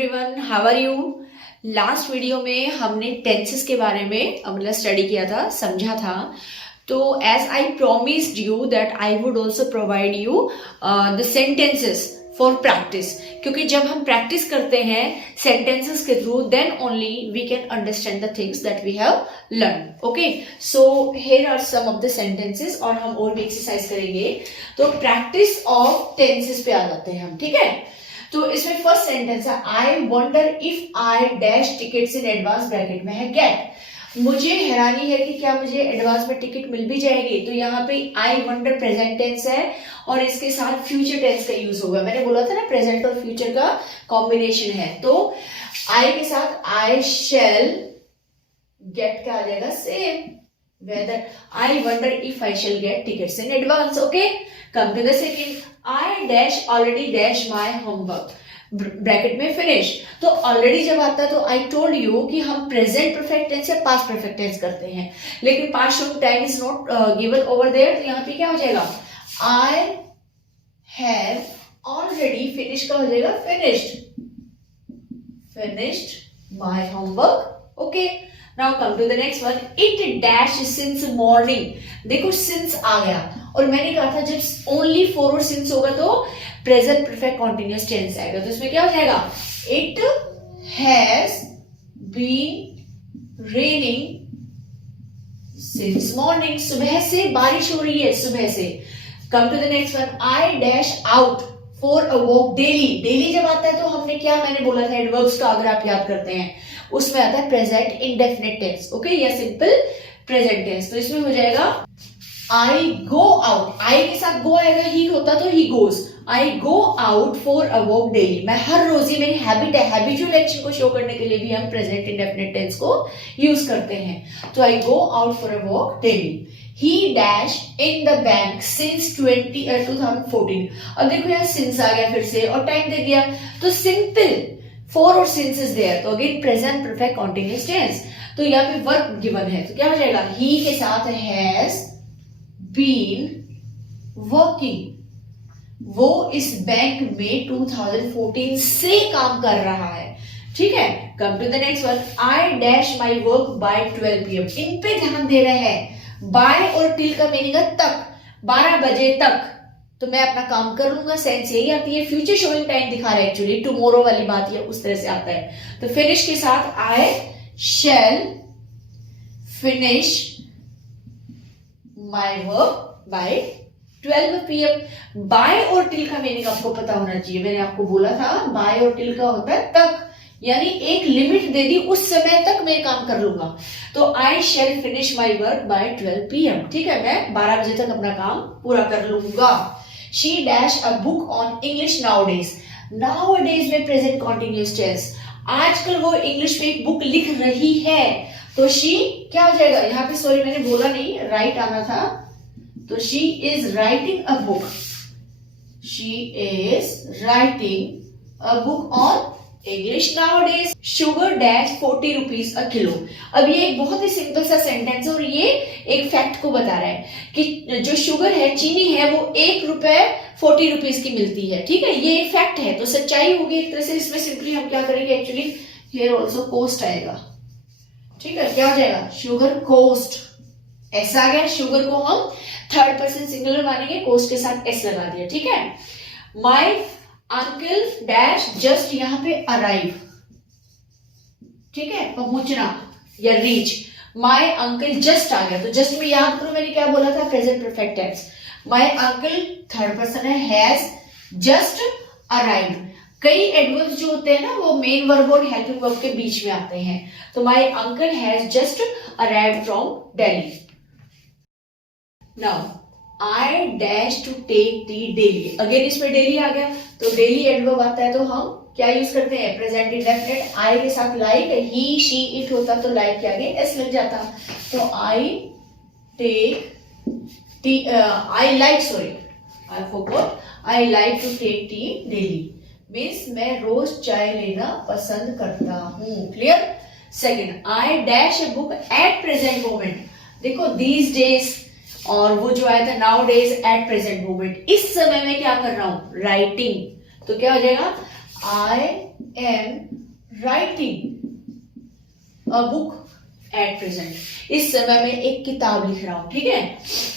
Everyone, how are you. Last video में हमने tenses के बारे में मतलब स्टडी किया था, समझा था। तो as I promised you that I would also provide you the sentences for practice, क्योंकि जब हम प्रैक्टिस करते हैं सेंटेंसेस के through then only we can understand the things that we have learn. Okay, so here are some of the sentences और हम और भी एक्सरसाइज करेंगे। तो प्रैक्टिस ऑफ टेंसेस पे आ जाते हैं हम, ठीक है। तो इसमें फर्स्ट सेंटेंस है I wonder if I dash tickets in advance, bracket में है गेट। मुझे हैरानी है कि क्या मुझे एडवांस में टिकट मिल भी जाएगी। तो यहाँ पे आई वंडर प्रेजेंट टेंस है और इसके साथ फ्यूचर टेंस का यूज होगा। मैंने बोला था ना प्रेजेंट और फ्यूचर का कॉम्बिनेशन है। तो आई के साथ आई शैल, गेट का आ जाएगा same, whether I wonder if I shall get tickets in advance. Okay, come to the second. I dash already dash my homework, bracket में फिनिश। तो ऑलरेडी जब आता है तो आई टोल्ड यू कि हम प्रेजेंट परफेक्ट टेंस या past perfect tense करते हैं, लेकिन past showing time is not given over there. तो यहाँ पे क्या हो जाएगा, आई हैव ऑलरेडी, फिनिश का हो जाएगा finished my homework. Okay, now come to the next one. It dash since morning. देखो सिंस आ गया और मैंने कहा था जब ओनली फॉर और सिंस होगा तो प्रेजेंट परफेक्ट कॉन्टिन्यूअस टेंस आएगा। तो इसमें क्या हो जाएगा, it has been raining since morning. सुबह से बारिश हो रही है, सुबह से। Come to the next one. I dash out for a walk daily. Daily जब आता है तो हमने क्या, मैंने बोला था एडवर्ब्स का, अगर आप याद करते हैं उसमें आता है प्रेजेंट इंडेफिनिट टेंस, ओके, या सिंपल प्रेजेंट टेंस। तो इसमें हो जाएगा आई गो आउट। आई के साथ गो आएगा, ही होता तो he goes. I go out for a walk daily. मैं हर रोज, ही मेरी हैबिट है। हैबिचुअल एक्शन को शो करने के लिए भी हम प्रेजेंट इंडेफिनिट टेंस को यूज करते हैं। तो I go out for a walk daily. He dash in the bank since 2014। अब देखो यार सिंस आ गया फिर से और टाइम दे दिया, तो सिंपल फॉर और सिंस इज देयर, तो again present perfect continuous tense. तो यहाँ पे वर्क गिवन है तो क्या हो जाएगा, ही के साथ हैज बीन वर्किंग। वो इस बैंक में 2014 से काम कर रहा है, ठीक है। Come to the next one. I dash my work by 12 PM। इन पे ध्यान दे रहे हैं। बाय और टिल का मीनिंग है तक, 12 बजे तक तो मैं अपना काम कर लूंगा। सेंस यही आती है, फ्यूचर शोइंग टाइम दिखा रहा है, एक्चुअली टुमारो वाली बात है, उस तरह से आता है। तो फिनिश के साथ I shall finish my work by 12 PM। By और टिल का मीनिंग आपको पता होना चाहिए। मैंने आपको बोला था बाय और टिल का होता है तक, यानी एक लिमिट दे दी, उस समय तक मैं काम कर लूंगा। तो I shall finish my work by 12 PM, ठीक है, मैं 12 बजे तक अपना काम पूरा कर लूंगा। She dash a book on English nowadays. Nowadays में प्रेजेंट कॉन्टिन्यूअस टेंस, आजकल वो इंग्लिश में एक बुक लिख रही है। तो शी क्या हो जाएगा, यहाँ पे सॉरी मैंने बोला नहीं, राइट आना था। तो she is writing a book, she is writing a book on English nowadays. Sugar dash 40 rupees a kilo. अब ये एक बहुत ही सिंपल सा सेंटेंस है और ये एक फैक्ट को बता रहा है कि जो शुगर है, चीनी है, वो 1 रुपए 40 रुपीज की मिलती है, ठीक है। ये एक फैक्ट है, तो सच्चाई होगी एक तरह से। इसमें सिंपली हम क्या करेंगे, एक्चुअली हियर ऑल्सो कोस्ट आएगा, ठीक है। क्या हो जाएगा, शुगर कोस्ट, ऐसा आ गया। शुगर को हम थर्ड पर्सन सिंगुलर मानेंगे, कोस्ट के साथ एस लगा दिया, ठीक है। माई अंकल डैश जस्ट, यहाँ पे अराइव, ठीक है, पहुंचना या रीच। माई अंकल जस्ट आ गया, तो जस्ट में याद करो मैंने क्या बोला था, present perfect tense. My uncle third person है, हैज जस्ट अराइव। कई एडवर्ब्स जो होते हैं ना वो मेन वर्ब और हेल्पिंग वर्ब के बीच में आते हैं। तो my uncle has just arrived from Delhi. Now I dash to take tea daily. Again इसमें डेली आ गया, तो डेली एडवर्ब आता है तो हम क्या यूज करते हैं, प्रेजेंट इंडेफिनिट। आई के साथ लाइक, ही शी इट होता तो लाइक के आगे एस लग जाता। तो I take tea, I like, sorry I forgot, I like to take tea daily means मैं रोज चाय लेना पसंद करता हूँ, clear. Second, I dash a book at present moment. देखो दीज डेज और वो जो आया था now days at present moment, इस समय में क्या कर रहा हूं, राइटिंग। तो क्या हो जाएगा, आई am writing a book at present. इस समय मैं एक किताब लिख रहा हूं, ठीक है।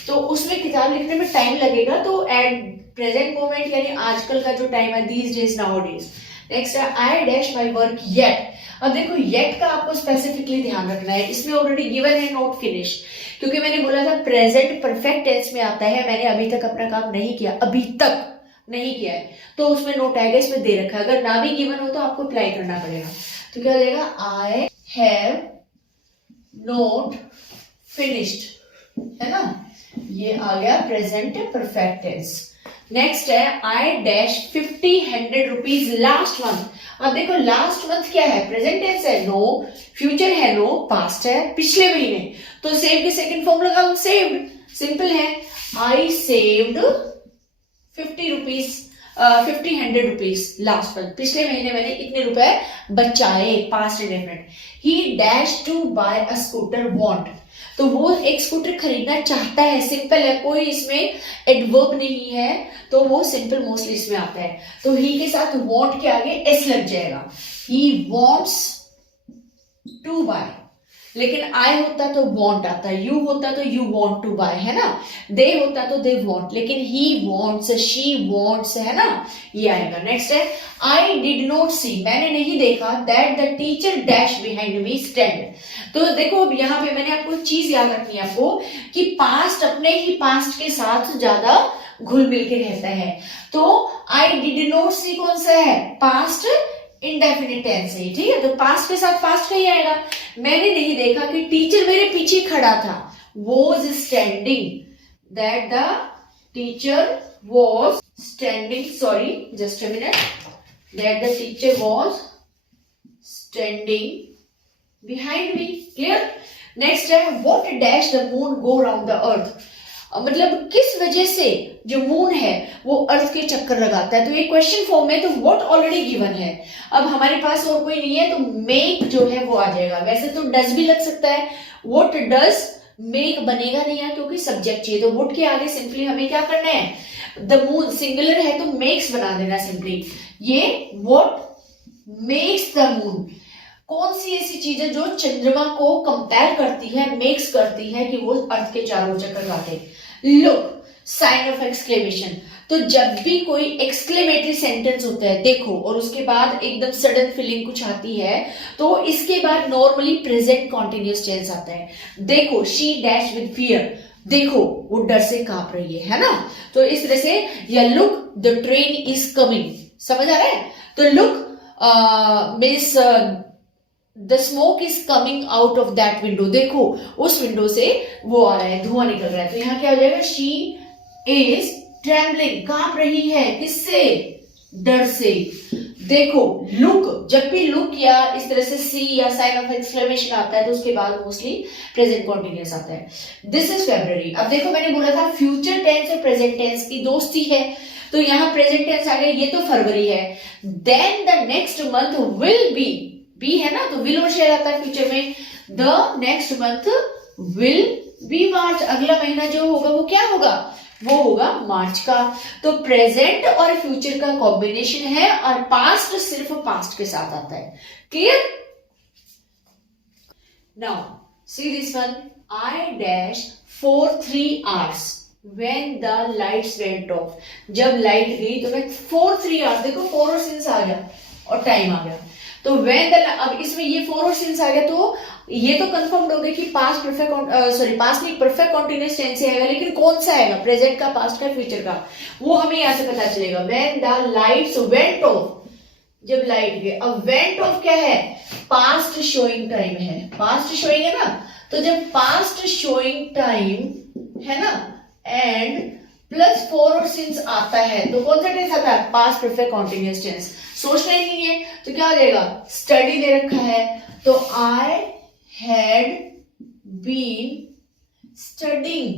तो उसमें किताब लिखने में टाइम लगेगा, तो एट प्रेजेंट मोमेंट यानी आजकल का जो टाइम है, these days, nowadays. Next है I dash my work yet. अब देखो येट का आपको स्पेसिफिकली ध्यान रखना है, इसमें ऑलरेडी गिवन है नॉट फिनिश, क्योंकि मैंने बोला था प्रेजेंट परफेक्ट टेंस में आता है, मैंने अभी तक अपना काम नहीं किया, अभी तक नहीं किया है, तो उसमें नोट आएगा, इसमें दे रखा है। अगर ना भी गिवन हो तो आपको अप्लाई करना पड़ेगा। तो क्या हो जाएगा, आई हैव नॉट फिनिश्ड, है ना, ये आ गया प्रेजेंट परफेक्ट टेंस। नेक्स्ट है I dash 50 rupees last month. अब देखो लास्ट मंथ क्या है, प्रेजेंट टेंस है, नो, फ्यूचर है नो, पास्ट है, पिछले महीने, तो सेव के सेकंड फॉर्म लगाओ, सेव्ड, सिंपल है। I saved 50 rupees last month, पिछले महीने मैंने इतने रुपए बचाए, past indefinite. He dash to buy a scooter want, तो वो एक स्कूटर खरीदना चाहता है, सिंपल है, कोई इसमें एडवर्ब नहीं है, तो वो सिंपल मोस्टली इसमें आता है। तो ही के साथ वांट के आगे एस लग जाएगा, ही वांट्स टू बाय, लेकिन आई होता तो वांट आता, यू होता तो यू वांट टू बाय, है ना, दे होता तो दे वांट, लेकिन ही वांट्स, शी वांट्स, है ना, ये आएगा। नेक्स्ट है आई डिड नॉट सी, मैंने नहीं देखा, that the teacher dash behind me stand. तो देखो अब यहाँ पे मैंने आपको चीज याद रखनी है आपको, कि पास्ट अपने ही पास्ट के साथ ज्यादा घुल मिल के रहता है। तो आई डिड नॉट सी कौन सा है, पास्ट इंडेफिनिट टेंस है, ठीक है, तो पास्ट के साथ पास्ट का ही आएगा। मैंने नहीं देखा कि टीचर मेरे पीछे खड़ा था, was standing, that the teacher was standing, sorry just a minute, that the teacher was standing behind me, clear. Next है what dash the moon go round the earth, मतलब किस वजह से जो मून है वो अर्थ के चक्कर लगाता है, तो ये क्वेश्चन फॉर्म में, तो व्हाट ऑलरेडी गिवन है, अब हमारे पास और कोई नहीं है, तो मेक जो है वो आ जाएगा। वैसे तो डज भी लग सकता है, व्हाट डज, मेक बनेगा नहीं है क्योंकि सब्जेक्ट चाहिए, तो व्हाट के आगे सिंपली हमें क्या करना है, द मून सिंगुलर है तो मेक्स बना देना सिंपली, ये व्हाट मेक्स द मून, कौन सी ऐसी चीज है जो चंद्रमा को कंपेयर करती है, मेक्स करती है कि वो अर्थ के चारों चक्कर काटे। लुक, साइन ऑफ एक्सक्लेमेशन, तो जब भी कोई एक्सक्लेमेटरी सेंटेंस होता है देखो, और उसके बाद एकदम सडन फीलिंग कुछ आती है, तो इसके बाद नॉर्मली प्रेजेंट कॉन्टिन्यूअस टेंस आता है। देखो शी डैश विद फियर, देखो वो डर से कांप रही है ना, तो इस तरह से, या look the train is coming, समझ आ रहा है, तो look means the smoke is coming out of that window, देखो उस विंडो से वो आ रहा है, धुआं निकल रहा है, तो यहाँ क्या हो जाएगा, शी इज ट्रेम्बलिंग, कांप रही है, किससे, डर से। देखो लुक, जब भी लुक या इस तरह से सी या साइन ऑफ एक्सक्लेमेशन आता है तो उसके बाद मोस्टली प्रेजेंट कॉन्टिन्यूअस आता है। दिस इज फेब्रुअरी, अब देखो मैंने बोला था फ्यूचर टेंस और प्रेजेंट टेंस की दोस्ती है, तो यहाँ प्रेजेंट टेंस आ गया, ये तो फरवरी है, then the next month will be है ना, तो विल और शेयर आता है फ्यूचर में, the next month will be March, अगला महीना जो होगा वो क्या होगा, वो होगा मार्च का। तो प्रेजेंट और फ्यूचर का कॉम्बिनेशन है, और पास्ट सिर्फ पास्ट के साथ आता है, clear. Now see this one, I dash for 3 hours when the lights went off, जब लाइट गई तो मैं फॉर 3 hours, देखो 4 और सिंस आ गया और टाइम आ गया, तो when the, अब इसमें ये 4 और सिंस आ गया, तो ये तो कंफर्म हो गया कि पास्ट परफेक्ट, पास्ट में परफेक्ट कॉन्टिन्यूअस टेंस से आएगा, लेकिन कौन सा आएगा, प्रेजेंट का, पास्ट का, फ्यूचर का, वो हमें यहाँ से पता चलेगा। when the lights went off, जब लाइट गई, अब went off क्या है, पास्ट शोइंग टाइम है, पास्ट शोइंग है ना, तो जब पास्ट शोइंग टाइम है ना, एंड प्लस 4 और सिंस आता है, तो कौन सा टेंस आता है, पास्ट परफेक्ट कॉन्टिन्यूअस टेंस। सोचना ही नहीं है, तो क्या हो जाएगा, स्टडी दे रखा है, तो आई हैड बीन स्टडिंग,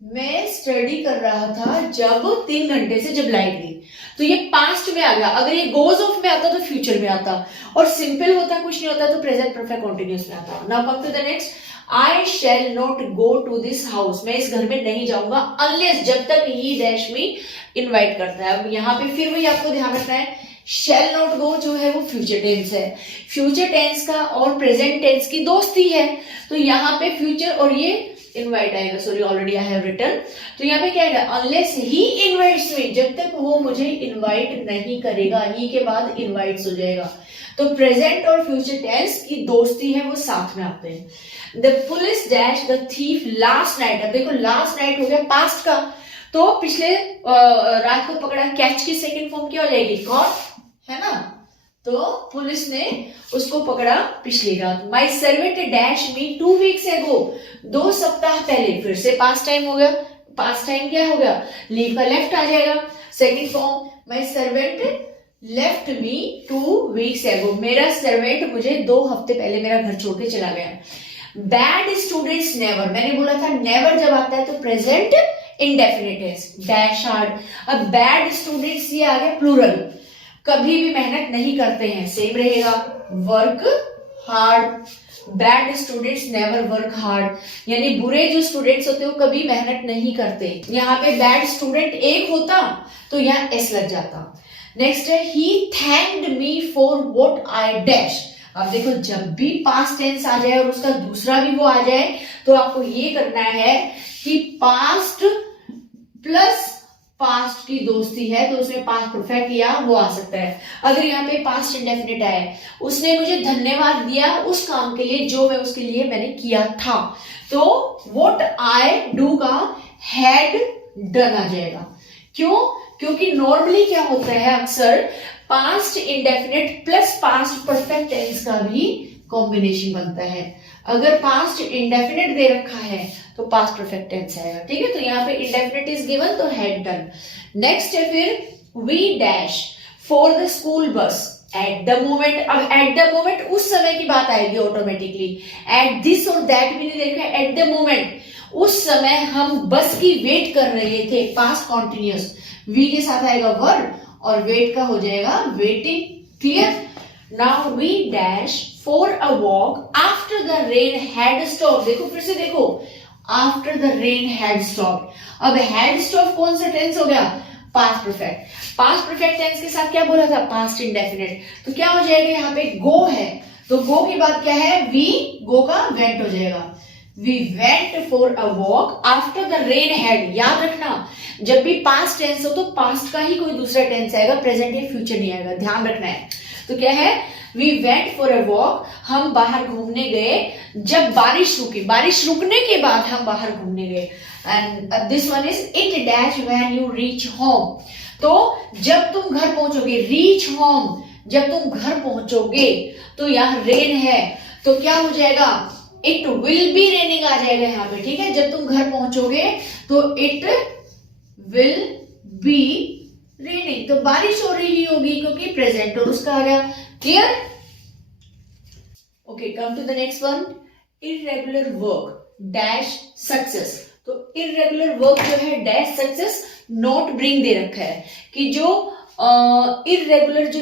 मैं स्टडी कर रहा था जब 3 घंटे से, जब लाइट गई, तो ये पास्ट में आ गया। अगर ये गोज ऑफ में आता तो फ्यूचर में आता, और सिंपल होता, कुछ नहीं होता, तो प्रेजेंट परफेक्ट कॉन्टिन्यूअस में आता। Now come to the next, I shall not go to this house, मैं इस घर में नहीं जाऊंगा, अनलेस, जब तक ही डैश में इनवाइट करता है। अब यहाँ पे फिर वही आपको ध्यान रखना है, शैल नॉट गो जो है वो फ्यूचर टेंस है, फ्यूचर टेंस का और प्रेजेंट टेंस की दोस्ती है, तो यहाँ पे फ्यूचर और ये इनवाइट आएगा, sorry already I have written, तो यहाँ पे क्या आएगा, अनलेस ही इनवाइट्स मी, जब तक वो मुझे इनवाइट नहीं करेगा, ही के बाद इनवाइट्स हो जाएगा, तो प्रेजेंट और फ्यूचर टेंस की दोस्ती है वो साथ में आते हैं। The police dash the thief last night, अब देखो लास्ट नाइट हो गया पास्ट का, तो पिछले रात को पकड़ा, कैच की सेकंड फॉर्म क्या हो जाएगी, कॉट, है ना, तो पुलिस ने उसको पकड़ा पिछली रात। My servant dash me 2 weeks एगो, 2 सप्ताह पहले, फिर से पास्ट टाइम हो गया, पास्ट टाइम क्या हो गया, लीव का लेफ्ट आ जाएगा, second form, my servant left me 2 weeks एगो, मेरा सर्वेंट मुझे 2 हफ्ते पहले मेरा घर छोड़ के चला गया। बैड स्टूडेंट्स नेवर, मैंने बोला था नेवर जब आता है तो present indefinite tense, dash hard, अब बैड स्टूडेंट्स ये आ गया प्लूरल, कभी भी मेहनत नहीं करते हैं, सेम रहेगा, work hard, bad students never work hard, यानी बुरे जो स्टूडेंट्स होते हैं वो कभी मेहनत नहीं करते, यहाँ पे बैड स्टूडेंट एक होता तो यहाँ एस लग जाता। नेक्स्ट है he thanked me for what I dash, अब देखो जब भी पास्ट टेंस आ जाए और उसका दूसरा भी वो आ जाए तो आपको ये करना है कि पास्ट प्लस पास्ट की दोस्ती है तो उसमें पास्ट परफेक्ट या वो आ सकता है। अगर यहाँ पे पास्ट इंडेफिनिट आया, उसने मुझे धन्यवाद दिया उस काम के लिए जो मैं उसके लिए मैंने किया था, तो व्हाट आई डू का हैड डन आ जाएगा। क्यों? क्योंकि नॉर्मली क्या होता है, अक्सर past indefinite plus past perfect tense का भी कॉम्बिनेशन बनता है। अगर पास्ट इंडेफिनिट दे रखा है तो पास्ट परफेक्ट टेंस आएगा, ठीक है, तो यहाँ पे इंडेफिनिट इज गिवन तो हैड डन। नेक्स्ट है फिर we dash for the school bus at the moment, अब एट द मोमेंट उस समय की बात आएगी ऑटोमेटिकली, एट दिस और दैट भी नहीं देखा, एट द मोमेंट उस समय हम बस की वेट कर रहे थे, पास्ट कॉन्टिन्यूस, वी के साथ आएगा वर्ब और वेट का हो जाएगा waiting, clear. Now we dash for a walk after the rain had stop, देखो फिर से देखो, after the rain had stop, अब हैड स्टॉप कौन सा टेंस हो गया, past perfect, past perfect tense के साथ क्या बोला था, पास्ट इंडेफिनिट, तो क्या हो जाएगा, यहाँ पे गो है तो गो के बाद क्या है, वी, गो का वेंट हो जाएगा, we went for a walk after the rain had. याद रखना जब भी पास्ट टेंस हो तो पास्ट का ही कोई दूसरा टेंस आएगा, प्रेजेंट या फ्यूचर नहीं आएगा, ध्यान रखना है। तो क्या है, we went for a walk, हम बाहर घूमने गए जब बारिश रुकी, बारिश रुकने के बाद हम बाहर घूमने गए। And this one is it dash when you reach home, तो जब तुम घर पहुंचोगे, रीच होम जब तुम घर पहुंचोगे, तो यहाँ रेन है तो क्या हो जाएगा, इट विल बी रेनिंग आ जाएगा यहाँ पे, ठीक है, जब तुम घर पहुंचोगे तो इट विल बी रेनिंग, तो बारिश हो रही होगी क्योंकि प्रेजेंट और उसका आ गया, clear. Okay, come to the next one, irregular work dash success, तो इररेगुलर वर्क जो है डैश सक्सेस नॉट ब्रिंग दे रखा है कि जो इररेगुलर जो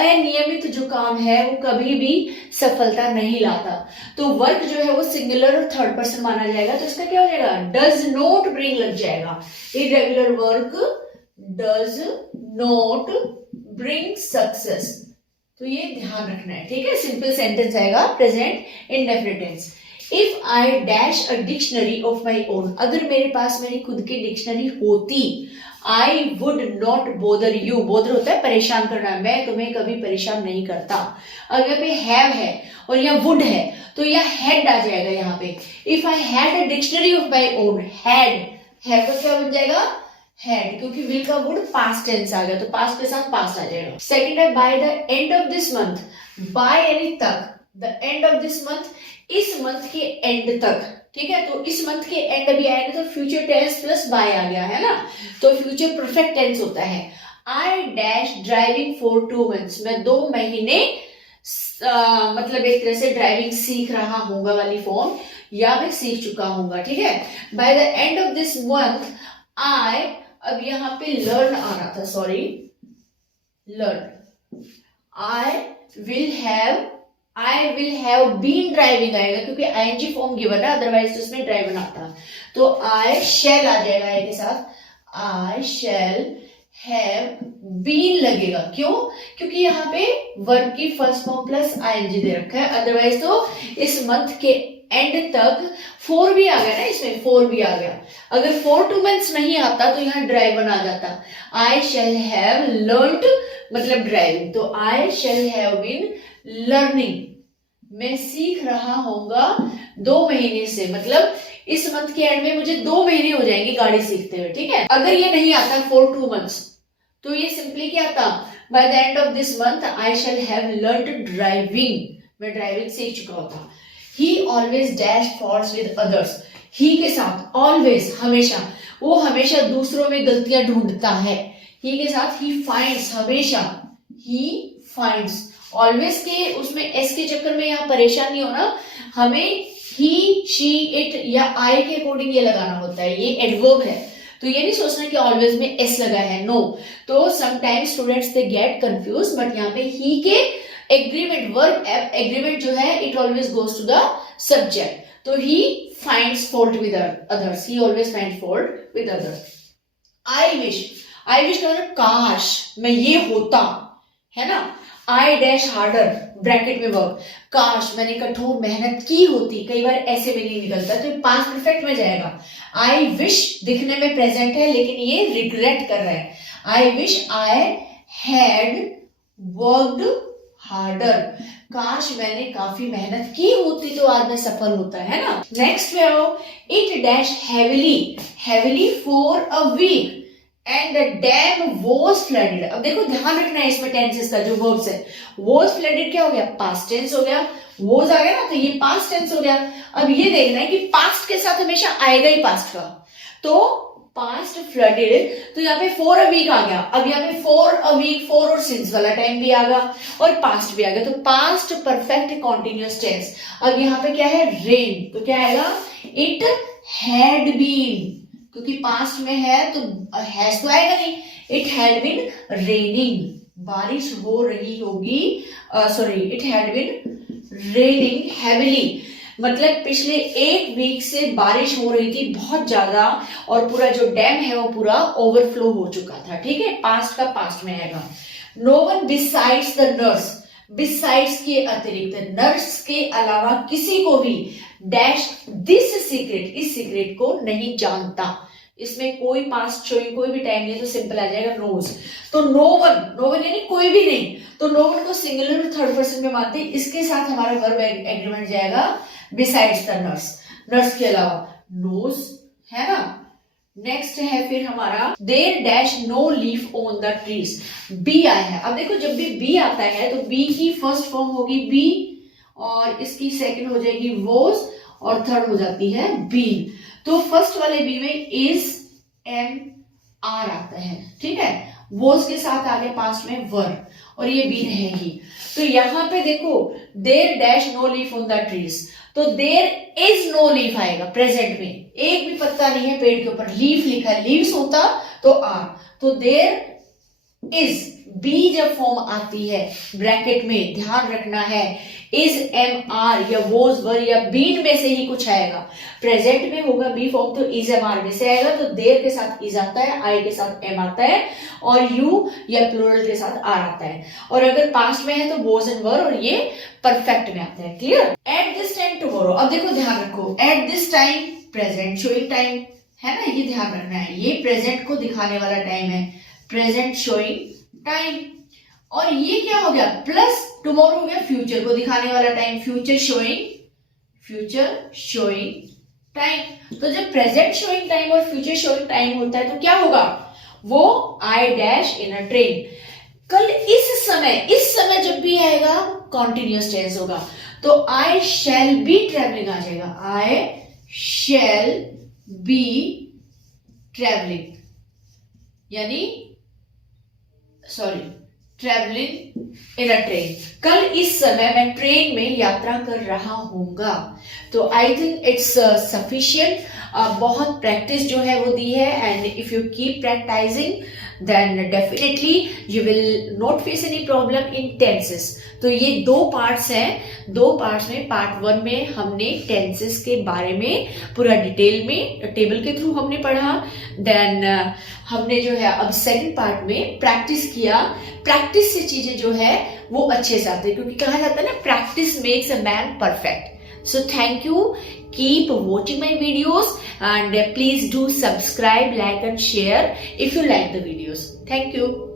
अनियमित जो काम है वो कभी भी सफलता नहीं लाता, तो वर्क जो है वो सिंगुलर और थर्ड पर्सन माना जाएगा, तो इसका क्या हो जाएगा, डज नॉट ब्रिंग लग जाएगा, irregular work does not bring success, तो ये ध्यान रखना है, ठीक है, सिंपल सेंटेंस आएगा, present indefinite tense. If I dash a dictionary of my own, अगर मेरे पास मेरी खुद की डिक्शनरी होती, I would not bother you, bother होता है परेशान करना, मैं तुम्हें कभी परेशान नहीं करता। अगर पे हैव है और यहाँ वुड है तो यह हैड आ जाएगा यहाँ पे, if I had a dictionary of my own, had, have का क्या बन जाएगा, हैड, क्योंकि विल का वुड पास्ट टेंस आ गया तो पास्ट के साथ पास्ट आ जाएगा। सेकंड है by the end of this month, by यानी तक, the end of this month, इस मंथ के एंड तक, ठीक है, तो इस मंथ के एंड अभी आएगा तो फ्यूचर टेंस प्लस बाय आ गया है ना, तो फ्यूचर परफेक्ट टेंस होता है। I dash driving for 2 months, मैं 2 महीने मतलब एक तरह से ड्राइविंग सीख रहा हूँगा वाली फॉर्म, या मैं सीख चुका हूँगा, ठीक है। By the end of this month I, अब यहाँ पे लर्न आ रहा था, sorry, learn, I will have been driving आएगा क्योंकि आईएनजी फॉर्म गिवन है, अदरवाइज तो इसमें ड्राइवन आता, तो आई शैल आ जाएगा आई के साथ, आई शैल हैव बीन लगेगा। क्यों? क्योंकि यहाँ पे वर्ब की फर्स्ट फॉर्म प्लस आईएनजी दे रखा है, अदरवाइज तो इस मंथ के एंड तक 4 भी आ गया ना, इसमें 4 भी आ गया। अगर 4 2 मंथ्स नहीं आता तो यहाँ ड्राइवन आ जाता। आई शैल हैव लर्नड मतलब ड्राइविंग, तो I shall have been learning, मैं सीख रहा होगा 2 महीने से, मतलब इस मंथ के एंड में मुझे 2 महीने हो जाएंगे गाड़ी सीखते हुए। ठीक है, अगर ये नहीं आता 4 2 मंथ्स तो ये सिंपली क्या था, by the end of this month I shall have learned driving, मैं ड्राइविंग सीख चुका होता। He always dash faults with others, he के साथ ऑलवेज हमेशा, वो हमेशा दूसरों में गलतियां ढूंढता है। ही के साथ ही फाइंड्स, हमेशा ही फाइंड्स, ऑलवेज के उसमें एस के चक्कर में यहाँ परेशान नहीं होना, हमें ही शी इट या आई के अकॉर्डिंग ये लगाना होता है, ये एडवर्ब है, तो ये नहीं सोचना कि ऑलवेज में एस लगा है, नो। तो sometimes students they get confuse, but यहाँ पे ही के एग्रीमेंट, वर्ब एग्रीमेंट जो है it always goes to the subject, तो he finds fault with others, he always find fault with others. I wish का मतलब काश मैं ये होता, है ना। आई डैश हार्डर ब्रैकेट में वर्ब, काश मैंने कठोर मेहनत की होती, कई बार ऐसे में नहीं निकलता तो पास्ट परफेक्ट में जाएगा। आई विश दिखने में प्रेजेंट है लेकिन ये रिग्रेट कर रहा है, I wish I had worked harder, काश मैंने काफी मेहनत की होती तो आज मैं सफल होता, है ना। नेक्स्ट में आओ, it dash heavily for a week and the dam was flooded. अब देखो ध्यान रखना है इसमें टेंसेस का, जो वर्ब्स है, वॉज फ्लडेड क्या हो गया, पास्ट टेंस हो गया, वॉज आ गया ना तो ये पास्ट टेंस हो गया। अब ये देखना है कि पास्ट के साथ हमेशा आएगा ही पास्ट का, तो पास्ट फ्लडेड, तो यहाँ पे फॉर अ वीक आ गया। अब यहाँ पे फॉर अ वीक, फॉर और सिंस वाला टाइम भी आ गया और पास्ट भी आ गया, तो पास्ट परफेक्ट कॉन्टिन्यूअस टेंस। अब यहाँ पे क्या है, रेन, तो क्या आएगा, इट हैड बीन, क्योंकि पास्ट में है तो हैज तो आएगा नहीं, इट हैड बीन रेनिंग, बारिश हो रही होगी, sorry it had been raining heavily, मतलब पिछले 1 वीक से बारिश हो रही थी बहुत ज्यादा और पूरा जो डैम है वो पूरा ओवरफ्लो हो चुका था। ठीक है, पास्ट का पास्ट में आएगा। No one besides the nurse, besides के अतिरिक्त, नर्स के अलावा किसी को भी डैश दिस सीक्रेट, इस सीक्रेट को नहीं जानता। इसमें कोई पास्ट शोइंग कोई भी टाइम नहीं है तो सिंपल आ जाएगा नोज। तो नो वन यानी कोई भी नहीं, तो नो वन को सिंगुलर थर्ड पर्सन में मानते, इसके साथ हमारा वर्ब एग्रीमेंट जाएगा बिसाइड्स द नर्स, नर्स के अलावा नोज, है ना। नेक्स्ट है फिर हमारा there dash no leaf on the trees, be आया है। अब देखो जब भी बी आता है तो बी की फर्स्ट फॉर्म होगी बी और इसकी सेकंड हो जाएगी वोज और थर्ड हो जाती है बीन। तो फर्स्ट वाले बी में इज एम आर आता है, ठीक है, वोज के साथ आगे पास्ट में वर्ब और ये बीन है ही। तो यहां पे देखो there dash no leaf on the trees, तो देयर इज नो लीफ आएगा प्रेजेंट में, एक भी पत्ता नहीं है पेड़ के ऊपर, लीफ लिखा है, लीव्स होता तो आर, तो देयर इज, बी जब फॉर्म आती है ब्रैकेट में ध्यान रखना है इज एम आर या वोज वर या बीन में से ही कुछ आएगा। प्रेजेंट में होगा बी फॉर्म तो इज एम आर में से आएगा, तो देयर के साथ इज आता है, आई के साथ एम आता है और यू या प्लूरल के साथ आर आता है। और अगर पास्ट में है तो वोज एंड वर और ये परफेक्ट में आता है। Clear. At this time tomorrow, अब देखो ध्यान रखो at this time present showing time है ना, ये ध्यान रखना है, ये प्रेजेंट को दिखाने वाला टाइम है, प्रेजेंट शोइंग टाइम। और ये क्या हो गया प्लस टुमारो हो गया फ्यूचर को दिखाने वाला टाइम, फ्यूचर शोइंग टाइम। तो जब प्रेजेंट शोइंग टाइम और फ्यूचर शोइंग टाइम होता है तो क्या होगा, वो I dash in a train. कल इस समय जब भी आएगा कॉन्टिन्यूअस टेंस होगा, तो आई शैल बी ट्रेवलिंग आ जाएगा, आई शैल बी ट्रेवलिंग, यानी ट्रेवलिंग इन अ ट्रेन, कल इस समय मैं ट्रेन में यात्रा कर रहा हूंगा। तो आई थिंक इट्स सफिशिएंट, बहुत प्रैक्टिस जो है वो दी है, and if you keep practicing then definitely you will not face any problem in tenses. तो ये दो पार्ट्स हैं, दो पार्ट्स में पार्ट 1 में हमने टेंसेस के बारे में पूरा डिटेल में टेबल के थ्रू हमने पढ़ा, देन हमने जो है अब सेकंड पार्ट में प्रैक्टिस किया, प्रैक्टिस से चीजें जो है वो अच्छे से आते हैं, क्योंकि कहा जाता है ना practice makes a man perfect. So thank you, keep watching my videos and please do subscribe, like and share if you like the videos. Thank you.